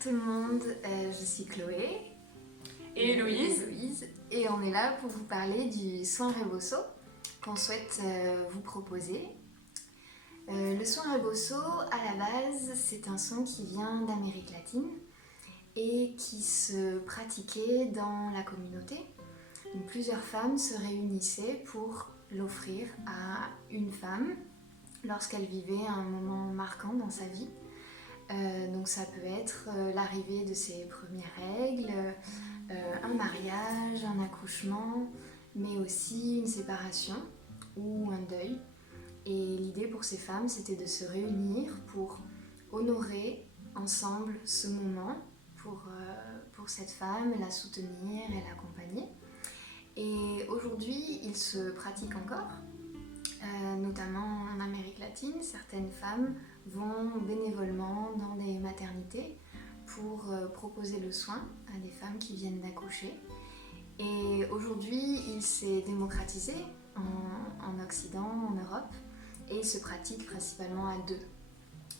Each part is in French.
tout le monde, je suis Chloé et Héloïse. Et on est là pour vous parler du soin Rebosso qu'on souhaite vous proposer. Le soin Rebosso, à la base, c'est un soin qui vient d'Amérique latine et qui se pratiquait dans la communauté. Donc, plusieurs femmes se réunissaient pour l'offrir à une femme lorsqu'elle vivait un moment marquant dans sa vie. Donc ça peut être l'arrivée de ses premières règles, un mariage, un accouchement, mais aussi une séparation ou un deuil. Et l'idée pour ces femmes, c'était de se réunir pour honorer ensemble ce moment pour cette femme, la soutenir et l'accompagner. Et aujourd'hui, il se pratique encore, notamment en Amérique latine. Certaines femmes vont bénévolement dans des maternités pour proposer le soin à des femmes qui viennent d'accoucher. Et aujourd'hui, il s'est démocratisé en Occident, en Europe, et il se pratique principalement à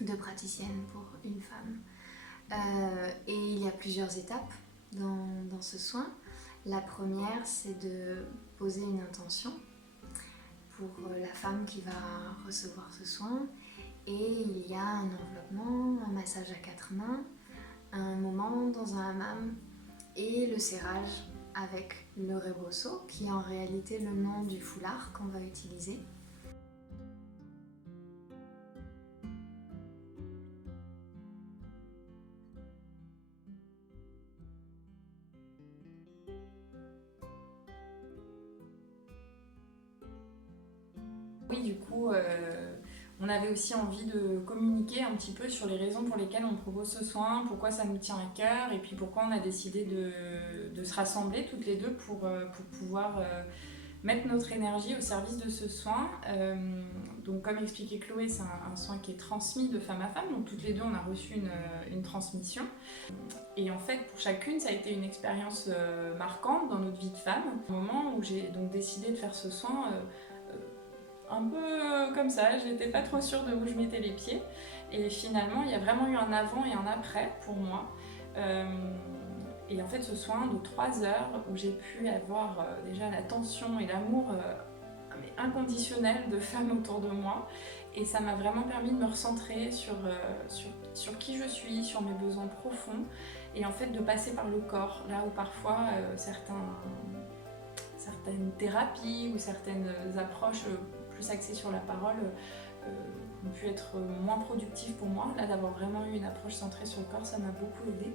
deux praticiennes pour une femme. Et il y a plusieurs étapes dans ce soin. La première, c'est de poser une intention pour la femme qui va recevoir ce soin. Et il y a un enveloppement, un massage à 4 mains, un moment dans un hammam et le serrage avec le Rebosso, qui est en réalité le nom du foulard qu'on va utiliser. Oui, du coup, on avait aussi envie de communiquer un petit peu sur les raisons pour lesquelles on propose ce soin, pourquoi ça nous tient à cœur et puis pourquoi on a décidé de se rassembler toutes les deux pour pouvoir mettre notre énergie au service de ce soin. Donc comme expliquait Chloé, c'est un soin qui est transmis de femme à femme, donc toutes les deux on a reçu une transmission. Et en fait pour chacune ça a été une expérience marquante dans notre vie de femme. Au moment où j'ai donc décidé de faire ce soin, un peu comme ça, j'étais pas trop sûre de où je mettais les pieds. Et finalement, il y a vraiment eu un avant et un après pour moi. Et en fait, ce soin de 3 heures où j'ai pu avoir déjà l'attention et l'amour inconditionnel de femmes autour de moi. Et ça m'a vraiment permis de me recentrer sur qui je suis, sur mes besoins profonds. Et en fait, de passer par le corps, là où parfois certaines thérapies ou certaines approches plus axées sur la parole ont pu être moins productives pour moi. Là, d'avoir vraiment eu une approche centrée sur le corps, ça m'a beaucoup aidée.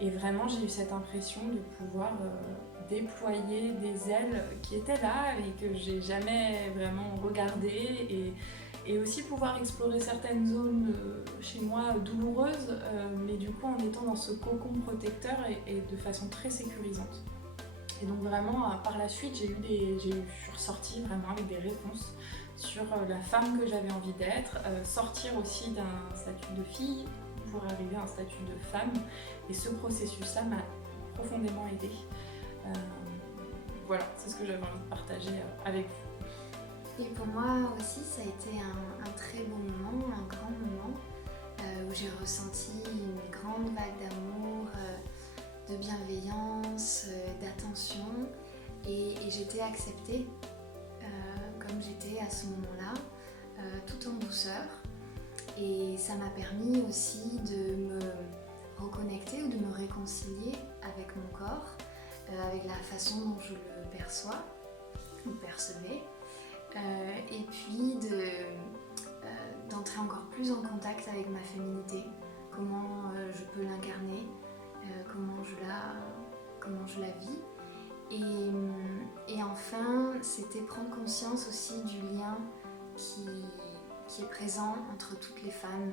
Et vraiment, j'ai eu cette impression de pouvoir déployer des ailes qui étaient là et que j'ai jamais vraiment regardées. Et aussi pouvoir explorer certaines zones chez moi douloureuses, mais du coup en étant dans ce cocon protecteur et de façon très sécurisante. Et donc vraiment, par la suite, je suis ressortie vraiment avec des réponses sur la femme que j'avais envie d'être, sortir aussi d'un statut de fille pour arriver à un statut de femme. Et ce processus-là m'a profondément aidée. Voilà, c'est ce que j'avais envie de partager avec vous. Et pour moi aussi, ça a été un très bon moment, un grand moment, où j'ai ressenti une grande vague d'amour, de bienveillance, d'attention, et j'étais acceptée comme j'étais à ce moment-là, tout en douceur. Et ça m'a permis aussi de me reconnecter ou de me réconcilier avec mon corps, avec la façon dont je le perçois ou percevais, et puis d'entrer encore plus en contact avec ma féminité, comment je peux l'incarner, comment je la vis. Et enfin, c'était prendre conscience aussi du lien qui est présent entre toutes les femmes,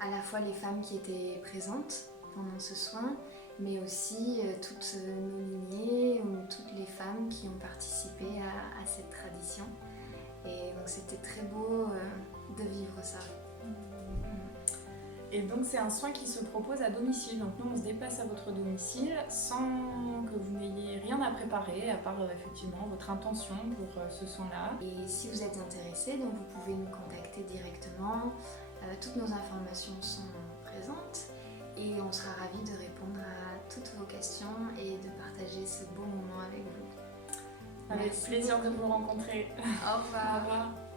à la fois les femmes qui étaient présentes pendant ce soin, mais aussi toutes nos lignées ou toutes les femmes qui ont participé à cette tradition. Et donc c'était très beau de vivre ça. Et donc c'est un soin qui se propose à domicile, donc nous on se déplace à votre domicile sans que vous n'ayez rien à préparer à part effectivement votre intention pour ce soin-là. Et si vous êtes intéressé, donc vous pouvez nous contacter directement, toutes nos informations sont représente. Et on sera ravis de répondre à toutes vos questions et de partager ce beau moment avec vous. Avec plaisir de vous rencontrer. Au revoir. Au revoir.